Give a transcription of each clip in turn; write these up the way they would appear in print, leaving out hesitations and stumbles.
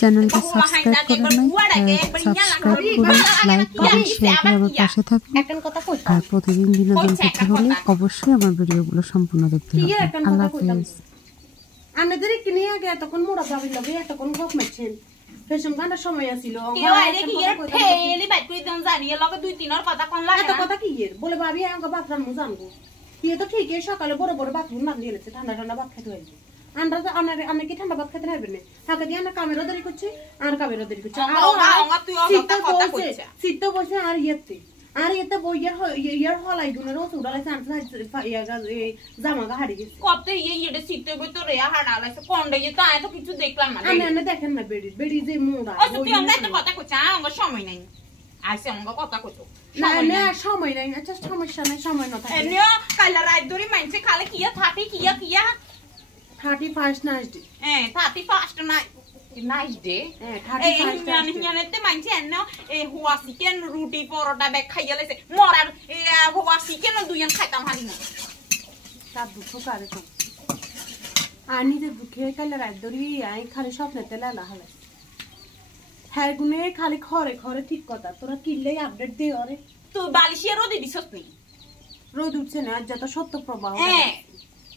চ্যানেলটা সাবস্ক্রাইব করে like comment share করে আমার পাশে থাকুন। আর প্রতিদিন বিনোদন পেতে হলে অবশ্যই আমার ভিডিওগুলো সম্পূর্ণ দেখতে হবে। আল্লাহ হাফেজ। আমাদের কিনে আগে তখন মোড়া ভাবি লগে তখন গপ মারছেন ফেশন গানটা সময় আছিল কেউ আইলে কি এর ঠেলি বাইক কই দেন জানি লগে দুই তিনর কথা কোন লাগে এত কথা কি এর বলে ভাবি আমাকে বাথরুম মু জানবো কি তো ঠিক আছে সকালে বড় বড় বাথরুম মান দিয়েছে ঠান্ডা ঠান্ডা ভাত খেতে হইছে আমরা তো আমরা কি ঠান্ডা ভাত খেতে হবে না থাকে দিয়ে না ক্যামেরা ধরে করছি আর ক্যামেরা ধরে করছি আর তুই কথা কইছ সিদ্ধ বসে আর আর এতে বইয়ার হলাই গুনের ওষুধ ডালাইছে জামা গা হারিয়ে গেছে কত ইয়ে সিটে ভিতরে হাড়ালাইছে কোনডে যে তাই তো কিছু দেখলাম না আমি দেখেন না বেড়ি যে মোড়া তুই আমরা একটা কথা কইছ আমার সময় নাই আইছে আমরা কথা কইতো না না সময় নাই আচ্ছা সমস্যা নাই সময় না থাকে এনিও কাইলা রাত ধরে মাইনছে খালে কিয়া থাকি কিয়া 31 নাইট ডে 31 নাইট ডে 31 জানেতে মাইনছে এনো এই হুয়া চিকেন রুটি পরোটা বেক খাইয়া লাইছে মরার হুয়া চিকেন দুইজন খাইতাম হারি না তার দুঃখ কারে তো আর নিজের দুঃখে কাইলা রাত ধরে আই খালি স্বপ্নেতে লালা হলাই হ্যাঁ গুনে খালি খরে ঠিক কথা তোরা কিনলে আপডেট দে ওরে তুই বালিশে রোদে দিছস নি রোদ উঠছে না যত সত্য প্রবাহ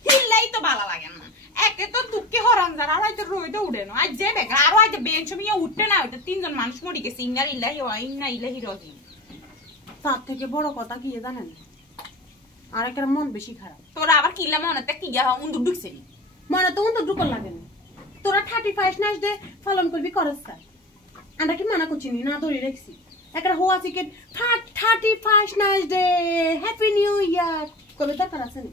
হিললাই তো ভালো লাগে না একে তো দুঃখে হরন যারা আর আজ রোদে উঠে না আজ যে বেকা আর আজ বেঞ্চ মিয়া উঠতে না হইতো তিনজন মানুষ মরি গেছে ইন্নার ইল্লাহি ওয়া ইন্না ইলাইহি রাজিউন তার থেকে বড় কথা কি জানেন আর একটা মন বেশি খারাপ তোরা আবার কিলা মনেতে কি যা উন্দুর ঢুকছে মনে তো উন্দুর ঢুকল লাগে না তোরা 31 নাইট ডে পালন করবি করস আমরা কি মানা করছি না ধরে রাখছি একটা হোয়া chicken 31 night day happy new year কবে দরকার আছে না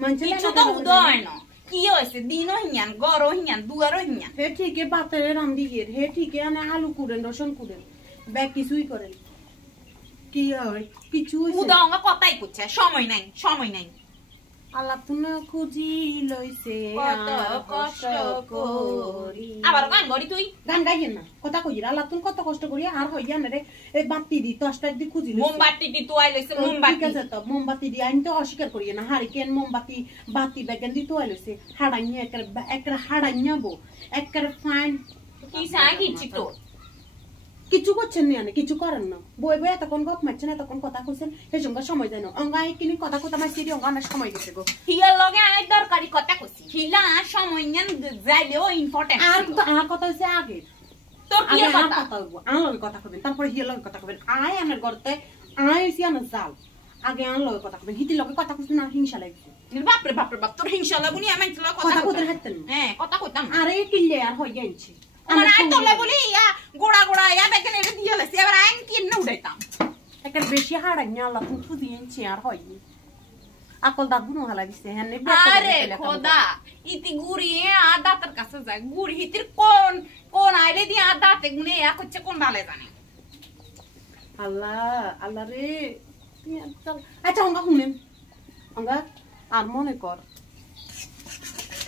মানছে কিছু তো উদয় না কি হইছে দিনও হিয়ান গরো হিয়ান দুয়ারও হিয়ান হে ঠিকই বাতেরে রান্দি গের হে ঠিকই আনে আলু কুড়েন রসুন কুড়েন ব্যাগ কিছুই করেন কি হয় কিছু উদঙ্গা কথাই কইছে সময় নাই আল্লাহ তুমি খুঁজি লইছে কত কষ্ট করি আবার গান গড়ি তুই গান গাইয়েন না কথা কই আল্লাহ তুমি কত কষ্ট করি আর হইয়া না রে এই বাতি দি টর্চটা দি খুঁজি লইছে মোমবাতি দি তো আইলেছে মোমবাতি ঠিক আছে তো মোমবাতি দি আইন তো অস্বীকার করি না হারিকেন মোমবাতি বাতি বেগেন দি তো আইলেছে হাড়াইয়া একটা হাড়াইয়াবো একটা ফাইন কি সাই কিছি তো কিছু করছেন না কিছু করেন না বই এতক্ষণ গপ মারছেন এতক্ষণ কথা কইছেন সেই সঙ্গে সময় যায় না অঙ্গাই কিনি কথা মারছি অঙ্গানের সময় গেছে গো হিয়ার লগে আই দরকারি কথা কইছি হিলা সময় নিন যাইলেও ইম্পর্টেন্ট আর কথা হইছে আগে তোর কি কথা লগে কথা কইবেন তারপর হিয়ার লগে কথা কইবেন আই আমার ঘরতে আই হইছি আমার জাল আগে আন লগে কথা কইবেন হিতি লগে কথা কইছেন না হিংসা লাগছে বাপরে বাপ তোর হিংসা লাগুনি আমি কথা কইতে হাতেন কথা কইতাম আরে কিলে আর হই গেছে আমার আই তোলে বলি ইয়া গোড়া ইয়া বেকেন এটা দিয়া লাইছে এবার আই কিনে উড়াইতাম একটা বেশি হাড়াইয়া আল্লাহ তুমি খুদিয়েছি আর হয়নি আকল দাঁত বুনো হালা দিছে হ্যাঁ আরে খোদা ইতি গুড়ি আ দাঁতের কাছে যায় গুড়ি হিতির কোন আইলে দিয়ে আ দাঁতে গুনে এক হচ্ছে কোন ভালে জানে আল্লাহ রে আচ্ছা অঙ্গা শুনেন অঙ্গা আর মনে কর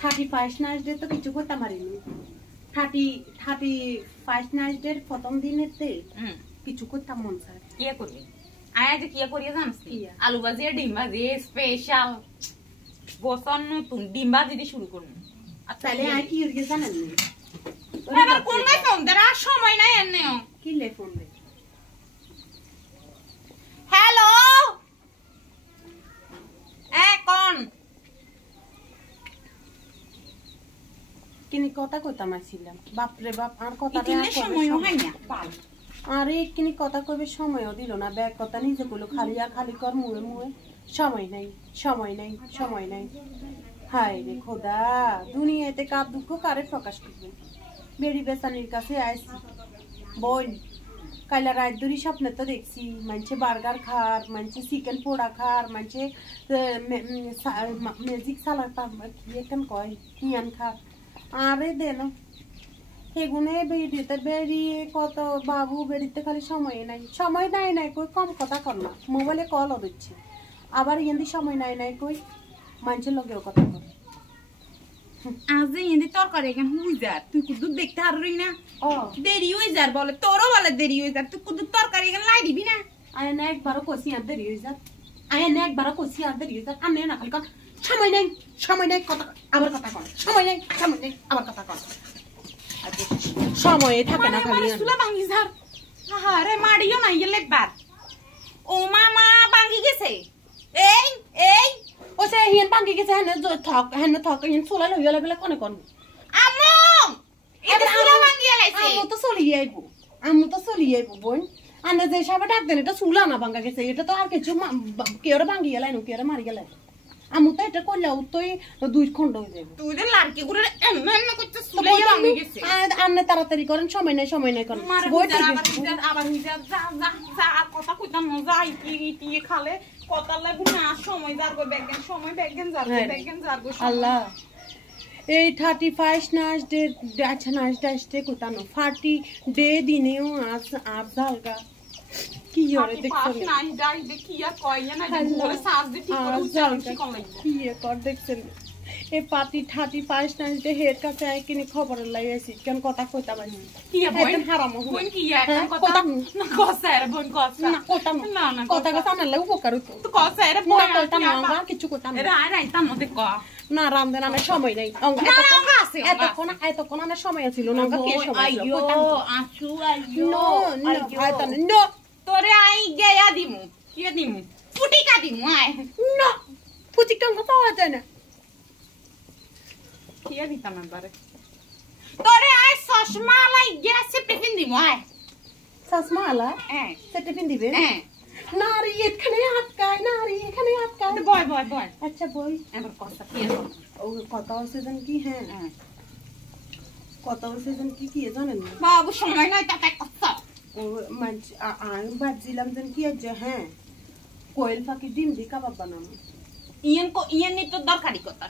31 নাইট ডে তো কিছু করতে পারিনি 31 নাইট ডে প্রথম দিনেতে কিছু করতাম মন চায় কি করবি আজ কি করিয়া জানিস আলু ভাজি ডিম ভাজি স্পেশাল বসন নতুন ডিম ভাজি দিয়ে শুরু করব তাহলে আই কি করিয়া জানেন না এবার কোন গায় ফোন দেরা সময় নাই এনেও কি লে ফোন দে হ্যালো কোন কিনি কথা কইতাম আইছিলাম বাপ রে বাপ আর কথা সময় হয় না আরে কিনি কথা কইবে সময়ও দিল না ব্যাগ কথা নিজে কইলো খালি কর মুয়ে সময় নাই হায় রে খোদা দুনিয়াতে কার দুঃখ কারে প্রকাশ করবে বেড়ি বেসানির কাছে আইছি বল কাইলা রাত ধরে স্বপ্নে তো দেখছি মানছে বার্গার খার মানছে চিকেন পোড়া খার মানছে ম্যাজিক সালাদ কেন কয় হিয়ান খার আরে দেন সেগুনে বেরিতে বেরিয়ে কত বাবু বেরিতে খালি সময় নাই কই কম কথা কর না মোবাইলে কলও দিচ্ছি আবার ইন্দি সময় নাই কই মানুষের লগেও কথা কর আজ ইন্দি তরকারি এখন হুই যা তুই কুদু দেখতে হারবি না দেরি হয়ে যার বলে তোরও বলে দেরি হয়ে যার তুই কুদু তরকারি এখন লাই দিবি না আয় না একবারও কষি আর দেরি হয়ে যা আয় না একবারও কষি আর দেরি হয়ে যা আনে না খালি সময় নেই কথা আবার কথা কন সময় নেই আবার কথা কন সময় থাকে না খালি সুলা ভাঙি যার আরে মাড়িও নাই গেলে বার ও মামা ভাঙি গেছে এই ও সে হিন ভাঙি গেছে হেন থক হিন সোলা লই গেলে বলে কোনে কোন আম্মু এটা সুলা ভাঙি গেছে আম্মু তো চলি আইবো বোন আন্না যে সাবা ডাক দেন এটা সুলা না ভাঙা গেছে এটা তো আর কিছু কেউরে ভাঙি গেলাই নো কেউরে মারি গেলাই আম্মু তো এটা করলেও তুই 2 খন্ড হয়ে যাবে তুই রে লাড়কি গুড়ে এমন করতে সুলা ভাঙি গেছে আন্না তাড়াতাড়ি করেন সময় নাই করেন বই আবার যা আর কথা কইতাম না যাই কি খালে কথা লাগু না সময় যার গো ব্যাগেন যার গো আল্লাহ এই 35 নাচ ডে আচ্ছা নাচ ডে কোতানো 40 ডে দিনেও আর জালগা কি হরে দেখছেন নাচ ডাই দে কি আর কই না বলে সাজ দে ঠিক করে উচ্চারণ কম লাগবে কি কর দেখছেন এই পাতি 35 নাচ ডে হেড কাছে আই কিনে খবর লাইছি কেন কথা কইতা বানি কি বই হারাম বই কি এখন কথা না কসারে বই কসা না কথা না কথা কথা না লাগু উপকার হতো তো কসারে বই কইতা না কিছু কইতা না রাই তার মধ্যে ক না রামদেন আমার সময় নাই এতক্ষণ আমার সময় ছিল না কে সময় ছিল নো নো তোরে আই গেয়া দিমু কি দিমু ফুটিকা দিমু আয় নো ফুটিকা পাওয়া যায় না কি দিতাম বারে তোরে আই চশমা লাই গেছে টিফিন দিমু আয় চশমা আলা সেটা পিন দিবে নারী এখানে আটকায় বয় আচ্ছা বই এবার কথা কি ও কথা হচ্ছে জান কি হ্যাঁ কথা হচ্ছে জান কি জানেন না বাবু সময় নাই তাতে কথা ও আমি ভাবছিলাম যেন কি আছে হ্যাঁ কোয়েল পাখি ডিম দি কাবাব বানাবো ইয়েন নি তো দরকারি কথা